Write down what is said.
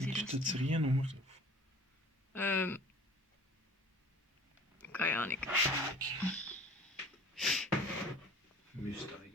sie das? Stationieren und macht auf. Keine Ahnung. Müsste eigentlich.